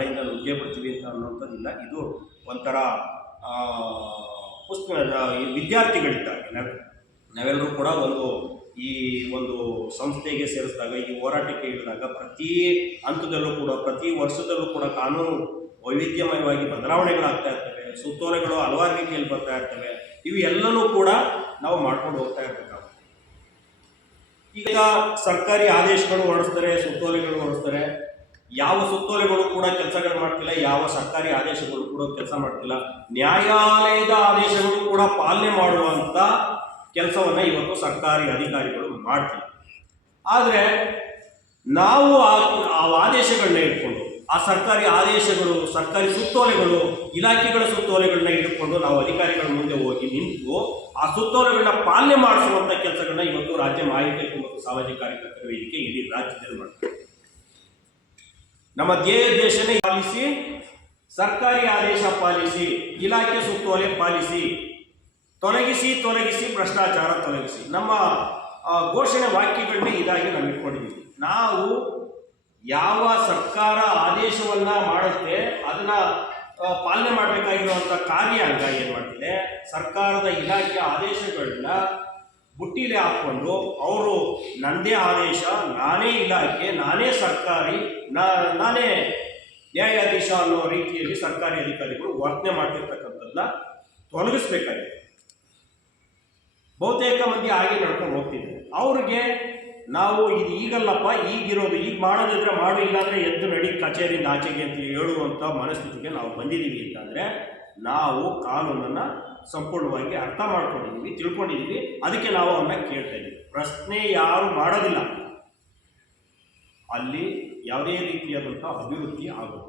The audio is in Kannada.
ನಾಳೆಯಿಂದ ನುಗ್ಗೆ ಬಿಡ್ತೀವಿ ಅಂತ ಅನ್ನೋಂಥದ್ದಿಲ್ಲ. ಇದು ಒಂಥರ ವಿದ್ಯಾರ್ಥಿಗಳಿದ್ದಾಗ ನಾವೆಲ್ಲರೂ ಕೂಡ ಈ ಒಂದು ಸಂಸ್ಥೆಗೆ ಸೇರಿಸಿದಾಗ, ಈ ಹೋರಾಟಕ್ಕೆ ಇಳಿದಾಗ ಪ್ರತಿ ಹಂತದಲ್ಲೂ ಕೂಡ, ಪ್ರತಿ ವರ್ಷದಲ್ಲೂ ಕೂಡ ಕಾನೂನು ವೈವಿಧ್ಯಮಯವಾಗಿ ಬದಲಾವಣೆಗಳಾಗ್ತಾ ಇರ್ತವೆ, ಸುತ್ತೋಲೆಗಳು ಹಲವಾರು ರೀತಿಯಲ್ಲಿ ಬರ್ತಾ ಇರ್ತವೆ. ಇವು ಎಲ್ಲನೂ ಕೂಡ ನಾವು ಮಾಡ್ಕೊಂಡು ಹೋಗ್ತಾ ಇರಬೇಕಾಗುತ್ತೆ. ಈಗ ಸರ್ಕಾರಿ ಆದೇಶಗಳು ಹೊರಡಿಸ್ತಾರೆ, ಸುತ್ತೋಲೆಗಳು ಹೊರಡಿಸ್ತಾರೆ. ಯಾವ ಸುತ್ತೋಲೆಗಳು ಕೂಡ ಕೆಲಸಗಳು ಮಾಡ್ತಿಲ್ಲ, ಯಾವ ಸರ್ಕಾರಿ ಆದೇಶಗಳು ಕೂಡ ಕೆಲಸ ಮಾಡ್ತಿಲ್ಲ. ನ್ಯಾಯಾಲಯದ ಆದೇಶಗಳು ಕೂಡ ಪಾಲನೆ ಮಾಡುವಂಥ ಕೆಲಸವನ್ನು ಇವತ್ತು ಸರ್ಕಾರಿ ಅಧಿಕಾರಿಗಳು ಮಾಡ್ತಿಲ್ಲ. ಆದರೆ ನಾವು ಆ ಆದೇಶಗಳನ್ನ ಇಟ್ಕೊಂಡು, ಆ ಸರ್ಕಾರಿ ಆದೇಶಗಳು, ಸರ್ಕಾರಿ ಸುತ್ತೋಲೆಗಳು, ಇಲಾಖೆಗಳ ಸುತ್ತೋಲೆಗಳನ್ನ ಇಟ್ಕೊಂಡು ನಾವು ಅಧಿಕಾರಿಗಳ ಮುಂದೆ ಹೋಗಿ ನಿಂತು ಆ ಸುತ್ತೋಲೆಗಳನ್ನ ಪಾಲನೆ ಮಾಡಿಸುವಂಥ ಕೆಲಸಗಳನ್ನ ಇವತ್ತು ರಾಜ್ಯ ಮಾಹಿತಿ ಮತ್ತು ಸಾಮಾಜಿಕ ಕಾರ್ಯಕರ್ತರ ವೇದಿಕೆ ಇಡೀ ರಾಜ್ಯದಲ್ಲಿ ಮಾಡ್ತಾರೆ. ನಮ್ಮ ದೇಶನೇ ಪಾಲಿಸಿ, ಸರ್ಕಾರಿ ಆದೇಶ ಪಾಲಿಸಿ, ಇಲಾಖೆ ಸುತ್ತೋಲೆ ಪಾಲಿಸಿ, ತೊಲಗಿಸಿ ಭ್ರಷ್ಟಾಚಾರ ತೊಲಗಿಸಿ, ನಮ್ಮ ಘೋಷಣೆ ವಾಕ್ಯಗಳನ್ನೇ ಇದಾಗಿ ನಾವು ಇಟ್ಕೊಂಡಿದ್ದೀವಿ. ನಾವು ಯಾವ ಸರ್ಕಾರ ಆದೇಶವನ್ನು ಮಾಡುತ್ತೆ ಅದನ್ನು ಪಾಲನೆ ಮಾಡಬೇಕಾಗಿರುವಂಥ ಕಾರ್ಯಾಂಗ ಏನು ಮಾಡ್ತಿದೆ, ಸರ್ಕಾರದ ಇಲಾಖೆಯ ಆದೇಶಗಳನ್ನ ಬುಟ್ಟಿಲೆ ಹಾಕ್ಕೊಂಡು ಅವರು ನನ್ನದೇ ಆದೇಶ, ನಾನೇ ಇಲಾಖೆ, ನಾನೇ ಸರ್ಕಾರಿ, ನಾನೇ ನ್ಯಾಯಾಧೀಶ ಅನ್ನೋ ರೀತಿಯಲ್ಲಿ ಸರ್ಕಾರಿ ಅಧಿಕಾರಿಗಳು ವರ್ತನೆ ಮಾಡ್ತಿರ್ತಕ್ಕಂಥದ್ದನ್ನ ತೊಲಗಿಸ್ಬೇಕಾಗಿದೆ. ಬಹುತೇಕ ಮಂದಿ ಹಾಗೆ ನಡ್ಕೊಂಡು ಹೋಗ್ತಿದ್ದಾರೆ. ಅವ್ರಿಗೆ ನಾವು ಇದು ಈಗಲ್ಲಪ್ಪ, ಈಗಿರೋದು, ಈಗ ಮಾಡೋದಿದ್ರೆ ಮಾಡು, ಇಲ್ಲಾಂದರೆ ಎದ್ದು ನಡಿ ಕಚೇರಿಯಿಂದ ಆಚೆಗೆ ಅಂತ ಹೇಳುವಂಥ ಮನಸ್ಥಿತಿಗೆ ನಾವು ಬಂದಿದ್ದೀವಿ ಅಂತಂದರೆ ನಾವು ಕಾನೂನನ್ನು ಸಂಪೂರ್ಣವಾಗಿ ಅರ್ಥ ಮಾಡ್ಕೊಂಡಿದ್ದೀವಿ, ತಿಳ್ಕೊಂಡಿದ್ದೀವಿ. ಅದಕ್ಕೆ ನಾವು ಅವನ್ನ ಕೇಳ್ತಾ ಇದ್ದೀವಿ. ಪ್ರಶ್ನೆ ಯಾರು ಮಾಡೋದಿಲ್ಲ, ಅಲ್ಲಿ ಯಾವುದೇ ರೀತಿಯಾದಂಥ ಅಭಿವೃದ್ಧಿ ಆಗೋದು.